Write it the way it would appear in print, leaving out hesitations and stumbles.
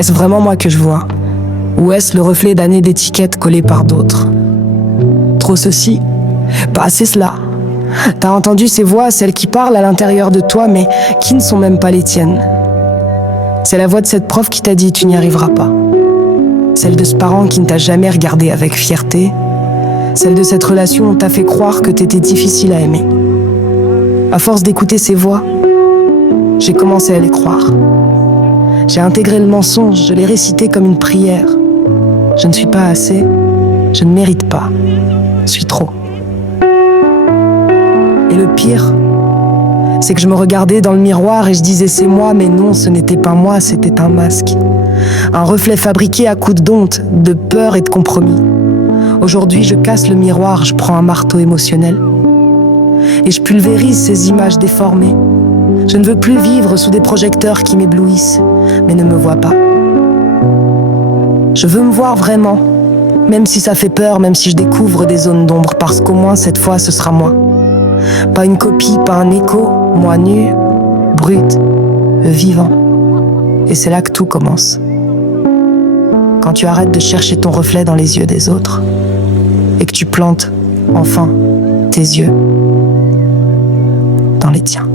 Est-ce vraiment moi que je vois? Ou est-ce le reflet d'années d'étiquettes collées par d'autres? Trop ceci, pas assez cela. T'as entendu ces voix, celles qui parlent à l'intérieur de toi, mais qui ne sont même pas les tiennes. C'est la voix de cette prof qui t'a dit « tu n'y arriveras pas ». Celle de ce parent qui ne t'a jamais regardé avec fierté. Celle de cette relation où on t'a fait croire que t'étais difficile à aimer. À force d'écouter ces voix, j'ai commencé à les croire. J'ai intégré le mensonge, je l'ai récité comme une prière. Je ne suis pas assez, je ne mérite pas, je suis trop. Et le pire, c'est que je me regardais dans le miroir et je disais c'est moi, mais non, ce n'était pas moi, c'était un masque. Un reflet fabriqué à coups d'honte, de peur et de compromis. Aujourd'hui, je casse le miroir, je prends un marteau émotionnel. Et je pulvérise ces images déformées. Je ne veux plus vivre sous des projecteurs qui m'éblouissent, mais ne me voient pas. Je veux me voir vraiment, même si ça fait peur, même si je découvre des zones d'ombre, parce qu'au moins cette fois ce sera moi. Pas une copie, pas un écho, moi nu, brut, vivant. Et c'est là que tout commence. Quand tu arrêtes de chercher ton reflet dans les yeux des autres, et que tu plantes, enfin, tes yeux dans les tiens.